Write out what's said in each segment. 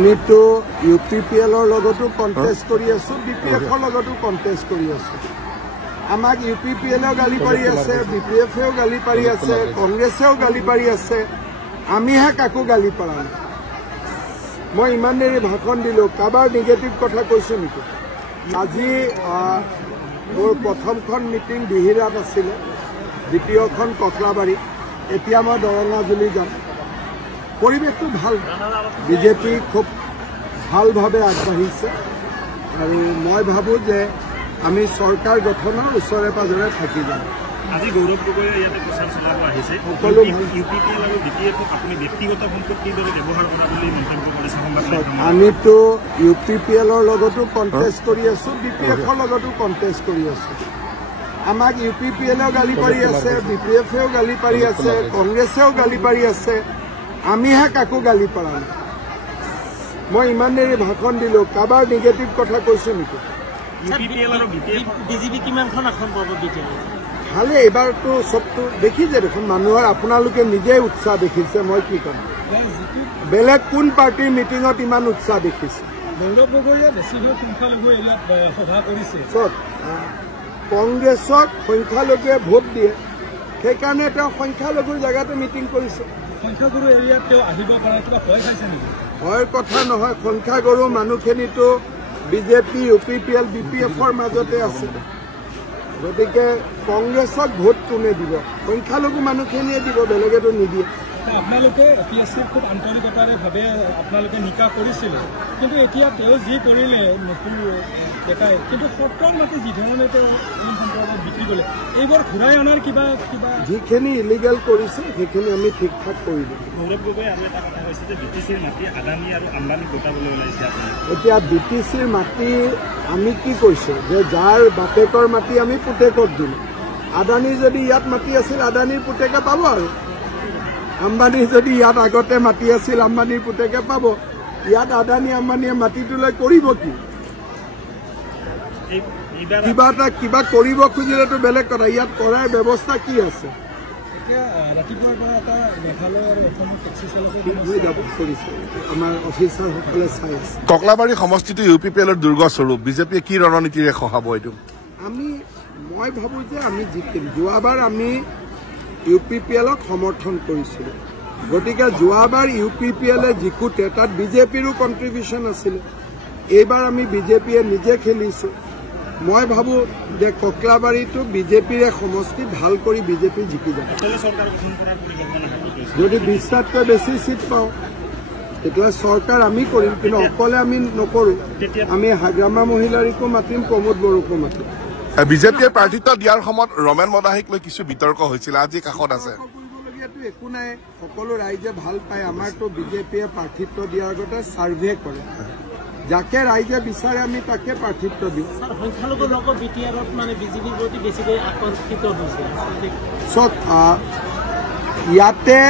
আমিতো UPPLৰ লগতো কণ্টেষ্ট কৰি আছো, BPFৰ লগতো কণ্টেষ্ট কৰি আছো। আমাক UPPLও গালি পাৰি আছে, BPFও গালি পাৰি আছে, কংগ্ৰেছেও গালি পাৰি আছে, আমিহে কাকো গালি পাৰা নাই। মই ইমান দেৰি ভাষণ দিলো, কাৰোবাৰ নিগেটিভ কথা কৈছো নেকি? আজি মোৰ প্ৰথমখন মিটিং বিহিৰাত আছিলে, দ্বিতীয়খন ককলাবাৰী, এতিয়া মই দৰঙাজুলি যাম। পৰিৱেশটো ভাল, বিজেপি খুব ভালভাৱে আগবাঢ়িছে আৰু মই ভাবোঁ যে আমি চৰকাৰ গঠনৰ ওচৰে পাজৰে থাকি যাম। আজি গৌৰৱ গগৈয়ে ইয়াতে প্ৰচাৰ চলাব আহিছে, সকলো UPPL আৰু BPFক আপুনি ব্যক্তিগত সম্পত্তিৰ দৰে ব্যৱহাৰ কৰা বুলি মন্তব্য কৰিছে। আমিতো UPPLৰ লগতো কণ্টেষ্ট কৰি আছো, BPFৰ লগতো কণ্টেষ্ট কৰি আছো। আমাক UPPLও গালি পাৰি আছে, BPFও গালি পাৰি আছে, কংগ্ৰেছেও গালি পাৰি আছে, আমিহে কাকো গালি পাৰা নাই। মই ইমান দেৰি ভাষণ দিলো, কাৰোবাৰ নিগেটিভ কথা কৈছো নেকি? ভালে, এইবাৰতো চবটো দেখিছে দেখোন মানুহৰ, আপোনালোকে নিজে উৎসাহ দেখিছে, মই কি ক'ম। বেলেগ কোন পাৰ্টিৰ মিটিঙত ইমান উৎসাহ দেখিছে? কংগ্ৰেছক সংখ্যালঘুৱে ভোট দিয়ে, সেইকাৰণে তেওঁ সংখ্যালঘুৰ জেগাতে মিটিং কৰিছে। ভয়ৰ কথা নহয়, সংখ্যাগুৰু মানুহখিনিতো বিজেপি, UPPL, BPFৰ মাজতে আছে। গতিকে কংগ্ৰেছক ভোট কোনে দিব? সংখ্যালঘু মানুহখিনিয়ে দিব, বেলেগেতো নিদিয়ে। আপোনালোকে APSC খুব আন্তৰিকতাৰে ভাৱে আপোনালোকে নিকা কৰিছিল, কিন্তু এতিয়া তেওঁ যি কৰিলে নতুন ডেকাই, কিন্তু সত্ৰৰ মাটি যি ধৰণে তেওঁ এই সম্পৰ্কত বিক্ৰী কৰিলে, এইবোৰ ঘূৰাই অনাৰ কিবা যিখিনি ইলিগেল কৰিছে সেইখিনি আমি ঠিক ঠাক কৰি দিম। গৌৰৱ গগৈ আৰু এটা কথা কৈছে যে BTCৰ মাটি আদানী আৰু আম্বানী গোটাবলৈ ওলাইছে। এতিয়া BTCৰ মাটি আমি কি কৈছো যে যাৰ বাপেকৰ মাটি আমি পুতেকক দিম। আদানী যদি ইয়াত মাটি আছিল, আদানীৰ পুতেকে পাব, আৰু আম্বানী যদি ইয়াত আগতে মাটি আছিল, আম্বানীৰ পুতেকে পাব। ইয়াত আদানী আম্বানীয়ে মাটিটো লৈ কৰিব কি? কিবা কৰিব খুজিলেতো বেলেগ কথা, ইয়াত কৰাৰ ব্যৱস্থা কি আছে? আমাৰ অফিচাৰসকলে চাই আছে। ককলাবাৰী সমষ্টিটো UPPLৰ দুৰ্গ স্বৰূপ, বিজেপিয়ে কি ৰণনীতিৰে সহাব এইটো? মই ভাবোঁ যে আমি জিকিম। যোৱাবাৰ আমি UPPLক সমৰ্থন কৰিছিলোঁ, গতিকে যোৱাবাৰ UPPLে জিকোতে তাত বিজেপিৰো কণ্ট্ৰিবিউশ্যন আছিলে। এইবাৰ আমি বিজেপিয়ে নিজে খেলিছোঁ। মই ভাবোঁ যে ককলাবাৰীটো বিজেপিৰে সমষ্টি, ভাল কৰি বিজেপি জিকি যাব। যদি 20টাতকৈ বেছি চিট পাওঁ তেতিয়াহ'লে চৰকাৰ আমি কৰিম, কিন্তু অকলে আমি নকৰোঁ। আমি হাগ্ৰামা মহিলাৰীকো মাতিম, প্ৰমোদ বড়োকো মাতিম। বিজেপিয়ে প্ৰাৰ্থিত্ব দিয়াৰ সময়ত ৰমেন মদাহীক লৈ কিছু বিতৰ্ক হৈছিল, আজি কাষত আছে। কৰিবলগীয়াটো একো নাই, সকলো ৰাইজে ভাল পায়। আমাৰতো বিজেপিয়ে প্ৰাৰ্থিত্ব দিয়াৰ আগতে ছাৰ্ভে কৰে, যাকে ৰাইজে বিচাৰে আমি তাকে প্ৰাৰ্থিত্ব দিওঁ। চব ইয়াতে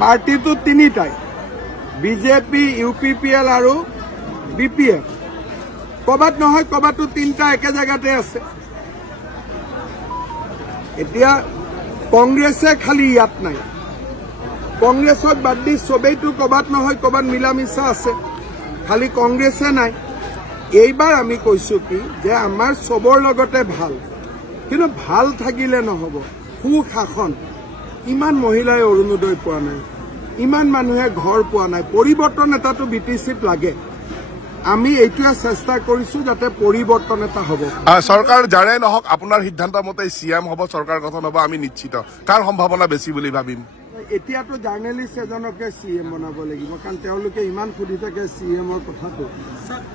পাৰ্টিটো তিনিটাই, বিজেপি, UPPL আৰু BPF। ক'ৰবাত নহয় ক'ৰবাতো তিনিটা একে জেগাতে আছে। এতিয়া কংগ্ৰেছে খালি ইয়াত নাই, কংগ্ৰেছক বাদ দি চবেইতো ক'ৰবাত নহয় ক'ৰবাত মিলা মিছা আছে, খালি কংগ্ৰেছে নাই। এইবাৰ আমি কৈছো কি যে আমাৰ চবৰ লগতে ভাল, কিন্তু ভাল থাকিলে নহ'ব। সুশাসন, ইমান মহিলাই অৰুণোদয় পোৱা নাই, ইমান মানুহে ঘৰ পোৱা নাই, পৰিৱৰ্তন এটাতো BTCত লাগে। আমি এইটোৱে চেষ্টা কৰিছো যাতে পৰিৱৰ্তন এটা হ'ব। চৰকাৰ যাৰে নহওক আপোনাৰ সিদ্ধান্ত মতে CM হ'ব, চৰকাৰ গঠন হ'ব, আমি নিশ্চিত। তাৰ সম্ভাৱনা বেছি বুলি ভাবিম। এতিয়াতো জাৰ্নেলিষ্ট এজনকে CM বনাব লাগিব, কাৰণ তেওঁলোকে ইমান সুধি থাকে CMৰ কথাটো।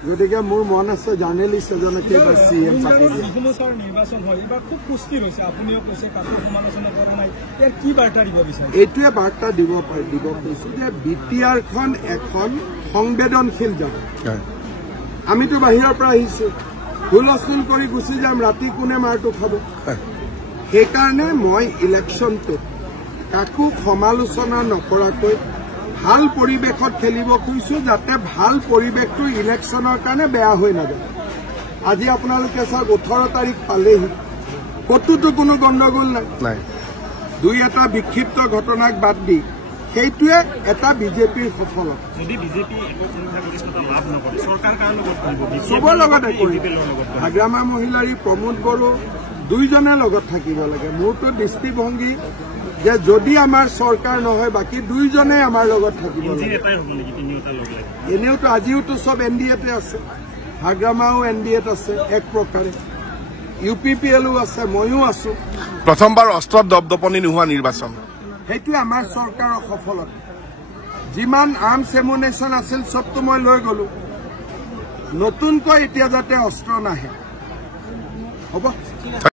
গতিকে মোৰ মন আছে জাৰ্নেলিষ্ট এজনকে এবাৰ CM পাতি দিয়ে। নিৰ্বাচন হয়, এইবাৰ খুব পুষ্টি হৈছে, আপুনিও কৈছে, কাকো সমালোচনা কৰা নাই। ইয়াৰ কি বাৰ্তা দিব বিচাৰে? এইটোৱে বাৰ্তা দিব কৈছো যে BTRখন এখন সংবেদনশীল জাগা। আমিতো বাহিৰৰ পৰা আহিছো, হুলস্থুল কৰি গুচি যাম, ৰাতি কোনে মাৰটো খাব? সেইকাৰণে মই ইলেকশ্যনটোত কাকো সমালোচনা নকৰাকৈ ভাল পৰিৱেশত খেলিব খুজিছো, যাতে ভাল পৰিৱেশটো ইলেকশ্যনৰ কাৰণে বেয়া হৈ নাযায়। আজি আপোনালোকে চাওক 18 তাৰিখ পালেহি, ক'তোতো কোনো গণ্ডগোল নাই। দুই এটা বিক্ষিপ্ত ঘটনাক বাদ দি সেইটোৱে এটা বিজেপিৰ সফলতা। যদি বিজেপি একক সংখ্যাগৰিষ্ঠতা লাভ নকৰে চৰকাৰ কাৰ লগত কৰিব চবৰ লগতে হাগ্ৰামা মহিলাৰী প্ৰমোদ বড়ো দুইজনে লগত থাকিব লাগে। মোৰতো দৃষ্টিভংগী যে যদি আমাৰ চৰকাৰ নহয় বাকী দুইজনে আমাৰ লগত থাকিব লাগে। এনেওতো আজিওতো চব NDA-তে আছে, হাগ্ৰামাও NDA-ত আছে এক প্ৰকাৰে, UPPL আছে, ময়ো আছো। প্ৰথমবাৰ অস্ত্ৰত দপদপনি নোহোৱা নিৰ্বাচন, সেইটোৱে আমাৰ চৰকাৰৰ সফলতা। যিমান আৰ্মছ এমুনেশ্যন আছিল চবটো মই লৈ গলো, নতুনকৈ এতিয়া যাতে অস্ত্ৰ নাহে হ'ব।